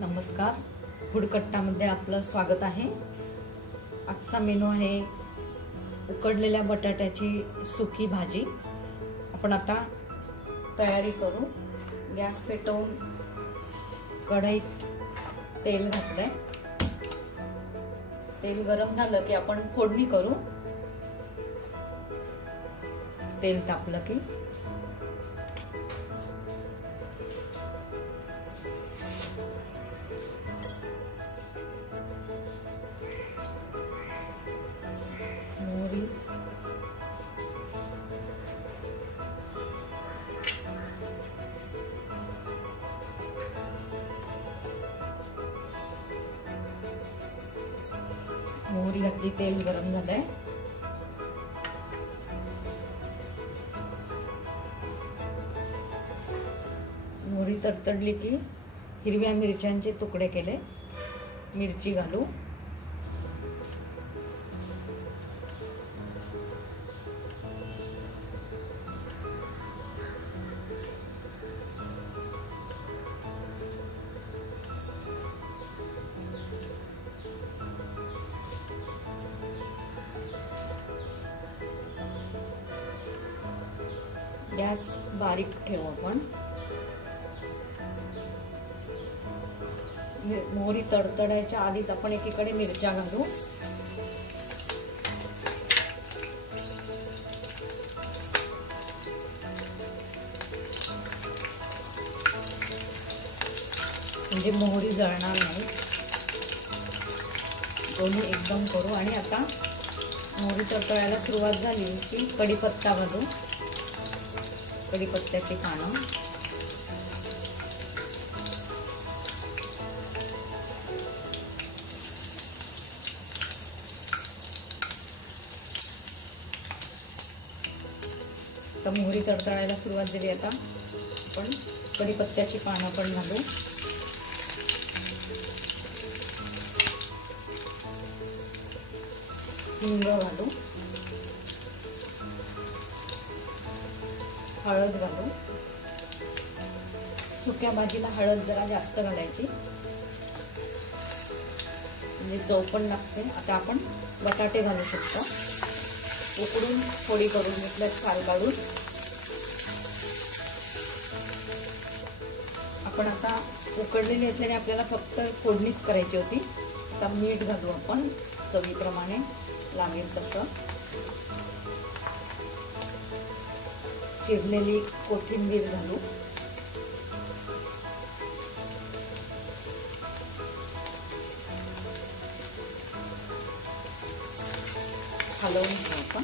नमस्कार, फूडकट्टामध्ये आपलं स्वागत आहे। आजचा मेनू आहे उकडलेल्या बटाट्याची सुकी भाजी। आपण आता तयारी करू। गॅस पेटवून कढईत तेल घातलंय। तेल गरम झालं की आपण फोडणी करू। तेल तापलं की मोहरी घातली। तेल गरम झालंय। मोहरी तडतडली की हिरव्या मिरच्यांचे तुकडे केले। मिरची घालू। गॅस बारीक ठेवू आपण। मोहरी तडतडायच्या आधीच आपण एकीकडे मिरच्या घालू। म्हणजे मोहरी जळणार नाही। दोन्ही एकदम करू। आणि आता मोहरी तडतडायला सुरुवात झाली की कढीपत्ता घालू। कढीपत्त्याची पानं, तर मोहरी तडतडायला सुरुवात झाली। आता आपण कढीपत्त्याची पानं पण घालू। हिंग घालू। हळद घालू। सुक्या भाजीला हळद जरा जास्त घालायची, म्हणजे चव पण लागते। आता आपण बटाटे घालू शकतो। उकडून फोडी करून घेतल्यात, साल काढून। आपण आता उकडलेली असल्याने आपल्याला फक्त फोडणीच करायची होती। आता मीठ घालू आपण चवीप्रमाणे, लागेल तसं। चिरलेली कोथिंबीर घालू। हलवून घेऊ आपण।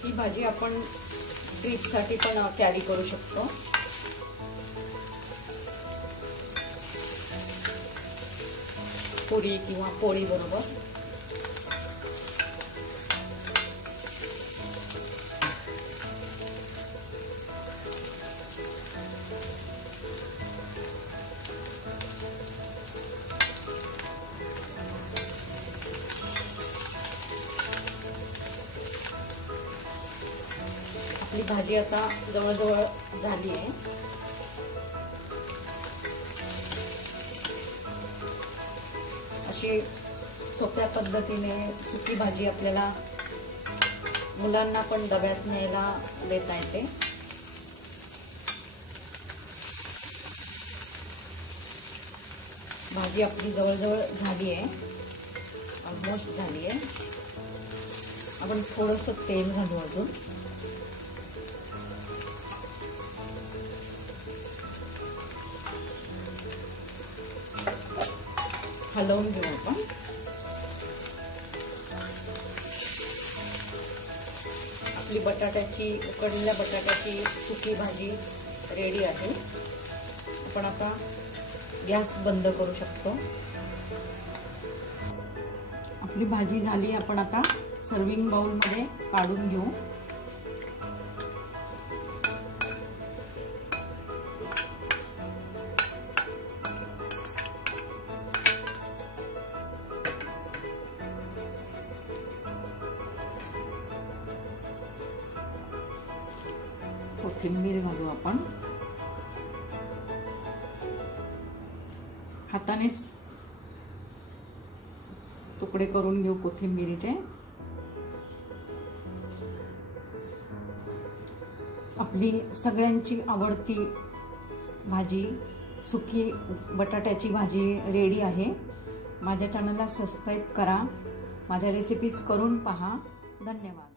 ही भाजी आपण ट्रीपसाठी पण कॅरी करू शकतो। पुरी किंवा पोळी बरोबर। आपली भाजी आता जवळजवळ झाली आहे। अशी सोप्या पद्धतीने सुकी भाजी आपल्याला मुलांना पण डब्यात न्यायला देता येते। भाजी आपली जवळजवळ झाली आहे, ऑलमोस्ट झाली आहे। आपण थोडंसं तेल घालू अजून। हलवून घेऊ आपण। आपली उकडलेल्या बटाट्याची सुकी भाजी रेडी आहे। आपण आता गॅस बंद करू शकतो। आपली भाजी झाली। आपण आता सर्विंग बाउल मध्ये काढून घेऊ। कोथिंबीर घालू आपण. हातानेच तुकडे करून घेऊ कोथिंबीरीचे. आपली सगळ्यांची आवडती भाजी सुकी बटाट्याची भाजी रेडी आहे. माझ्या चॅनलला सबस्क्राईब करा. माझ्या रेसिपीज करून पहा. धन्यवाद.